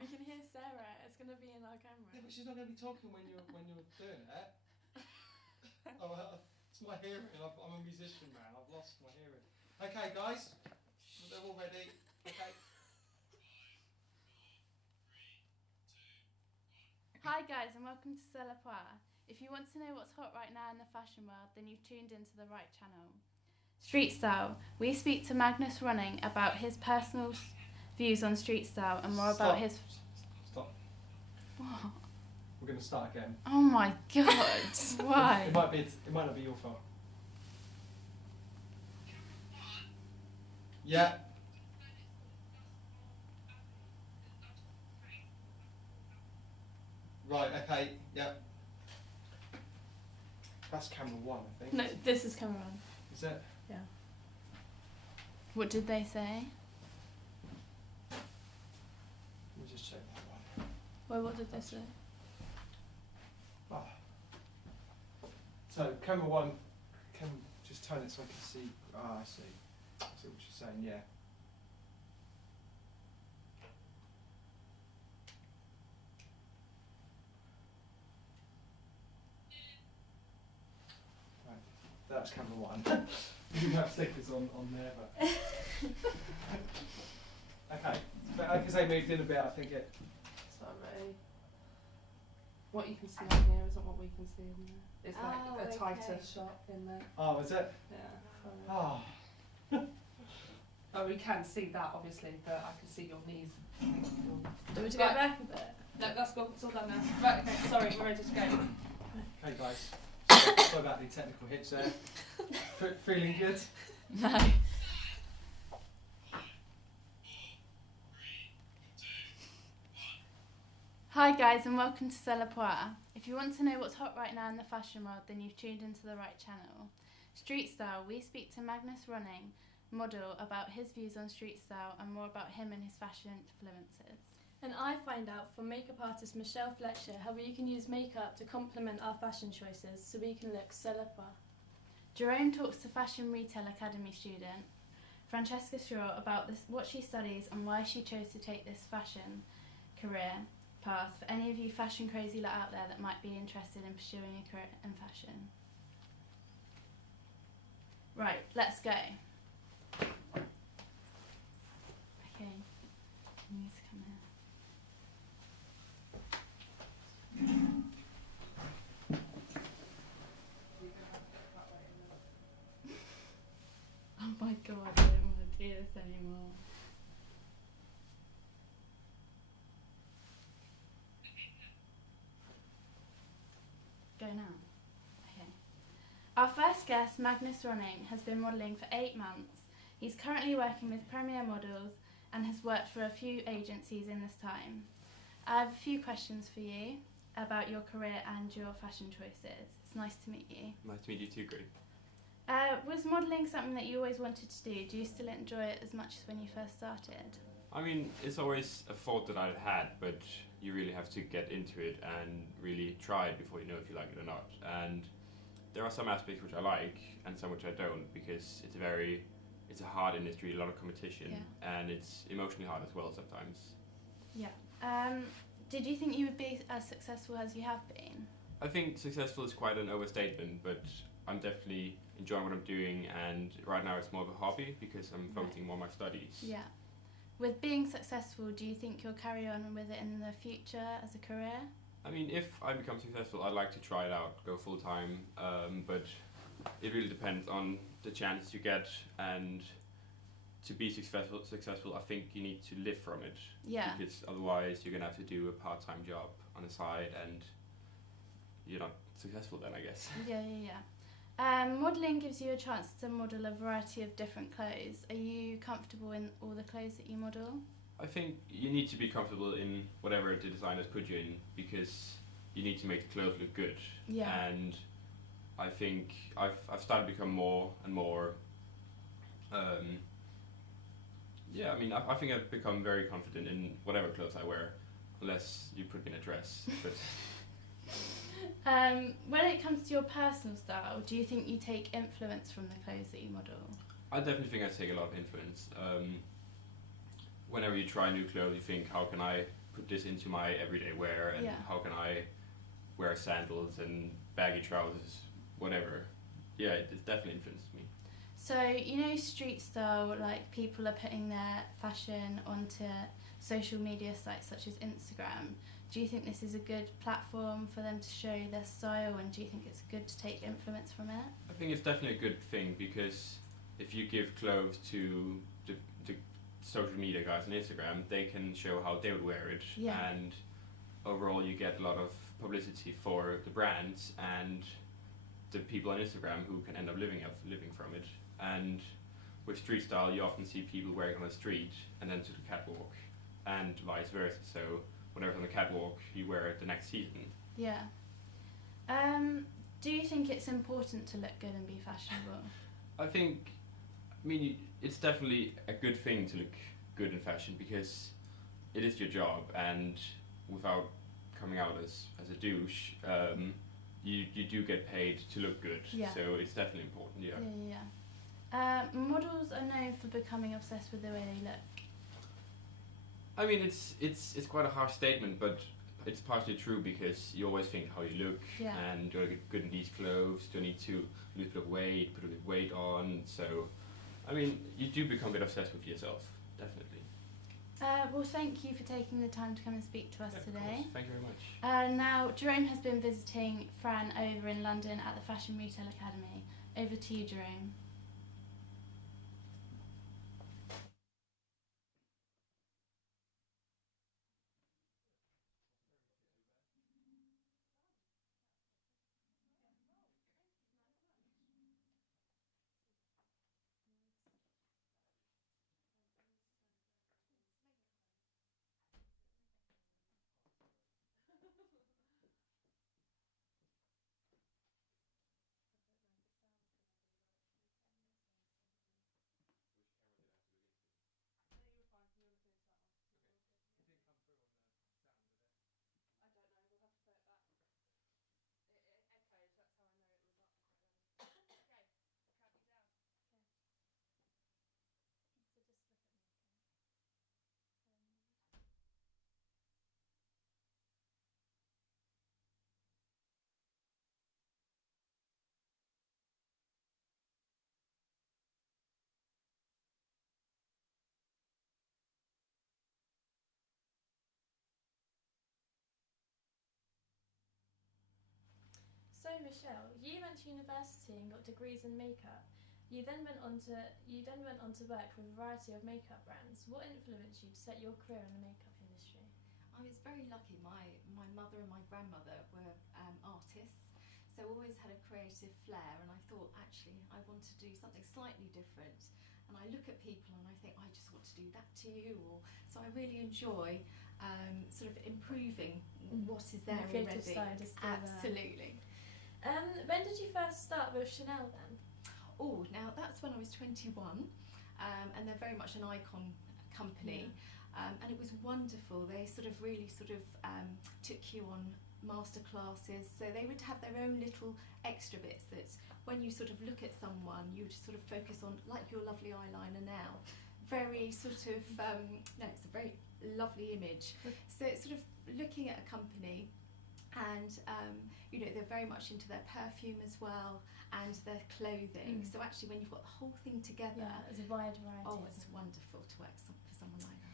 We can hear Sarah. It's going to be in our camera. Yeah, but she's not going to be talking when you're doing it. It's my hearing. I'm a musician, man. I've lost my hearing. Okay, guys. They're all ready. Okay. Hi guys, and welcome to C'est la Poire. If you want to know what's hot right now in the fashion world, then you've tuned into the right channel. Street style. We speak to Magnus Running about his personal views on street style and more about his... Stop. What? We're going to start again. Oh my god, why? It might not be your fault. Yeah. Right, okay, yeah. That's camera 1, I think. No, this is camera 1. Is it? Yeah. What did they say? Let me just check that one. Well, what did they say? Oh. So, camera 1, can just turn it so I can see. Ah, I see. I see what you're saying, yeah. Right, that's camera 1. You can have stickers on there, but... Okay, but because they moved in a bit, I think it... Sorry. What you can see on here isn't what we can see in there. It's like a tighter shot in there. Oh, is it? Yeah. Oh. Oh, we can see that obviously, but I can see your knees. Do we want to go back a bit? No, that's good. It's all done now. Right, okay, sorry, we're ready to go. Okay, guys. Sorry about the technical hitch there. Feeling good? No. Hi guys, and welcome to C'est la Poire. If you want to know what's hot right now in the fashion world, then you've tuned into the right channel. Street style. We speak to Magnus Running, model, about his views on street style and more about him and his fashion influences. And I find out from makeup artist Michelle Fletcher how you can use makeup to complement our fashion choices so we can look c'est la poire. Jerome talks to Fashion Retail Academy student Francesca Shaw about what she studies and why she chose to take this fashion career path for any of you fashion crazy lot out there that might be interested in pursuing a career in fashion. Right, let's go. Okay, you need to come here. Oh my god, I don't want to do this anymore. Go now. Okay. Our first guest, Magnus Running, has been modelling for 8 months. He's currently working with Premier Models and has worked for a few agencies in this time. I have a few questions for you about your career and your fashion choices. It's nice to meet you. Nice to meet you too, Greg. Was modelling something that you always wanted to do? Do you still enjoy it as much as when you first started? I mean, it's always a thought that I've had, but you really have to get into it and really try it before you know if you like it or not. And there are some aspects which I like and some which I don't, because it's a hard industry, a lot of competition, and it's emotionally hard as well sometimes. Yeah. Did you think you would be as successful as you have been? I think successful is quite an overstatement, but I'm definitely enjoying what I'm doing, and right now it's more of a hobby because I'm focusing more on my studies. Yeah. With being successful, do you think you'll carry on with it in the future as a career? I mean, if I become successful, I'd like to try it out, go full time, but it really depends on the chances you get, and to be successful, I think you need to live from it. Yeah. Because otherwise you're going to have to do a part-time job on the side and you're not successful then, I guess. Yeah. Modelling gives you a chance to model a variety of different clothes. Are you comfortable in all the clothes that you model? I think you need to be comfortable in whatever the designers put you in, because you need to make the clothes look good. Yeah. And I think I've started to become more and more I think I've become very confident in whatever clothes I wear, unless you put me in a dress. But when it comes to your personal style, do you think you take influence from the clothes that you model? I definitely think I take a lot of influence. whenever you try new clothes, you think, how can I put this into my everyday wear, and Yeah. how can I wear sandals and baggy trousers, whatever. Yeah, it definitely influenced me. So, you know, street style, like people are putting their fashion onto social media sites such as Instagram. Do you think this is a good platform for them to show their style, and do you think it's good to take influence from it? I think it's definitely a good thing, because if you give clothes to the social media guys on Instagram, they can show how they would wear it, Yeah. and overall you get a lot of publicity for the brands and the people on Instagram who can end up living from it. And with street style, you often see people wearing it on the street and then to the catwalk, and vice versa. So whatever's on the catwalk, you wear it the next season. Yeah. Do you think it's important to look good and be fashionable? I mean, it's definitely a good thing to look good in fashion, because it is your job, and without coming out as a douche, you do get paid to look good. Yeah. So it's definitely important, yeah. Yeah. Models are known for becoming obsessed with the way they look. I mean, it's quite a harsh statement, but it's partially true, because you always think how you look, Yeah. and do I get good in these clothes? Do I need to lose a bit of weight, put a bit of weight on? So, I mean, you do become a bit obsessed with yourself, definitely. Well, thank you for taking the time to come and speak to us Yeah, of today. course. Thank you very much. Now, Jerome has been visiting Fran over in London at the Fashion Retail Academy. Over to you, Jerome. So Michelle, you went to university and got degrees in makeup. You then went on to work for a variety of makeup brands. What influenced you to set your career in the makeup industry? I was very lucky. My mother and my grandmother were artists, so always had a creative flair, and I thought, actually, I want to do something slightly different. And I look at people and I think, I just want to do that too. So I really enjoy sort of improving what is there The creative already. side is still there. Absolutely. When did you first start with Chanel then? Oh, now that's when I was 21, and they're very much an icon company. And it was wonderful. They sort of really took you on master classes, so they would have their own little extra bits that when you sort of look at someone, you would sort of focus on, like your lovely eyeliner now. Very sort of, no, it's a very lovely image. So it's sort of looking at a company, and you know, they're very much into their perfume as well, and their clothing. So actually, when you've got the whole thing together, There's a wide variety. oh, it's wonderful to work for someone like that.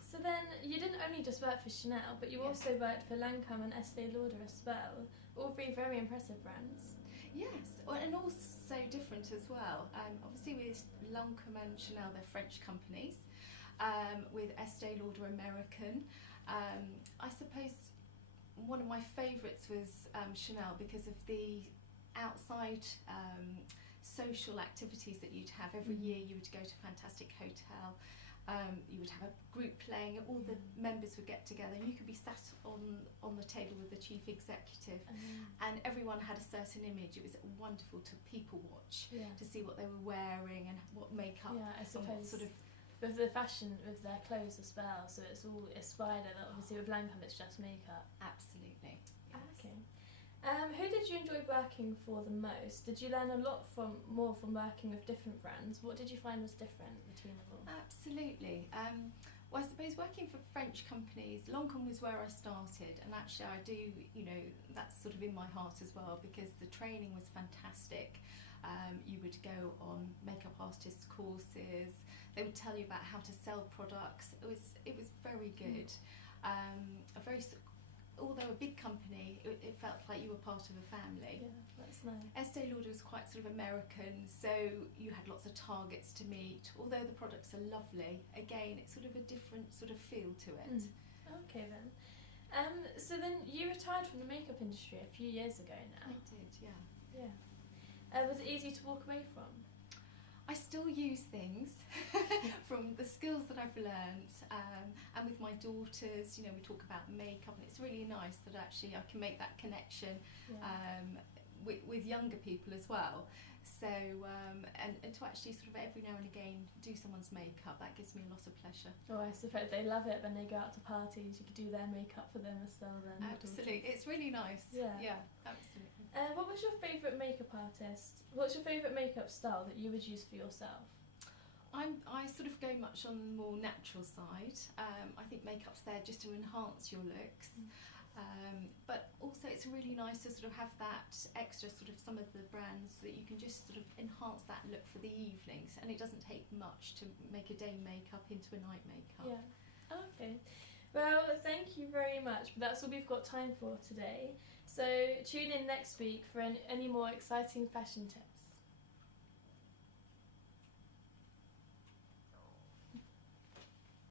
So then you didn't only just work for Chanel, but you also worked for Lancôme and Estée Lauder as well. All three very impressive brands. Yes, and also different as well. Obviously with Lancôme and Chanel, they're French companies. With Estée Lauder, American. I suppose one of my favourites was Chanel, because of the outside social activities that you'd have. Every year you would go to a fantastic hotel. You would have a group playing, all the members would get together, and you could be sat on the table with the chief executive, and everyone had a certain image. It was wonderful to people watch, to see what they were wearing and what makeup. Yeah, I suppose sort of with the fashion, with their clothes as well, so it's all inspired. Obviously with Lancôme it's just makeup. Absolutely. Yes. Okay. Who did you enjoy working for the most? Did you learn a lot more from working with different brands? What did you find was different between them all? Absolutely. Well, I suppose working for French companies, Lancôme was where I started, and actually I do, that's sort of in my heart as well, because the training was fantastic. You would go on makeup artist courses. They would tell you about how to sell products. It was very good. Although a big company, it felt like you were part of a family. Yeah, that's nice. Estee Lauder was quite sort of American, so you had lots of targets to meet. Although the products are lovely, again, it's sort of a different sort of feel to it. Okay then. So then you retired from the makeup industry a few years ago now. I did, yeah. Yeah. Was it easy to walk away from? I still use things from the skills that I've learnt, and with my daughters, we talk about makeup, and it's really nice that actually I can make that connection with younger people as well. So, and to actually sort of every now and again do someone's makeup, that gives me a lot of pleasure. Oh, I suppose they love it when they go out to parties. You could do their makeup for them as well then. Absolutely, it's really nice. Yeah, absolutely. What was your favourite makeup artist? What's your favourite makeup style that you would use for yourself? I sort of go much on the more natural side. I think makeup's there just to enhance your looks. But also it's really nice to sort of have that extra sort of some of the brands that you can just sort of enhance that look for the evenings, and it doesn't take much to make a day makeup into a night makeup. Yeah. Okay. Well, thank you very much, but that's all we've got time for today. So tune in next week for any more exciting fashion tips.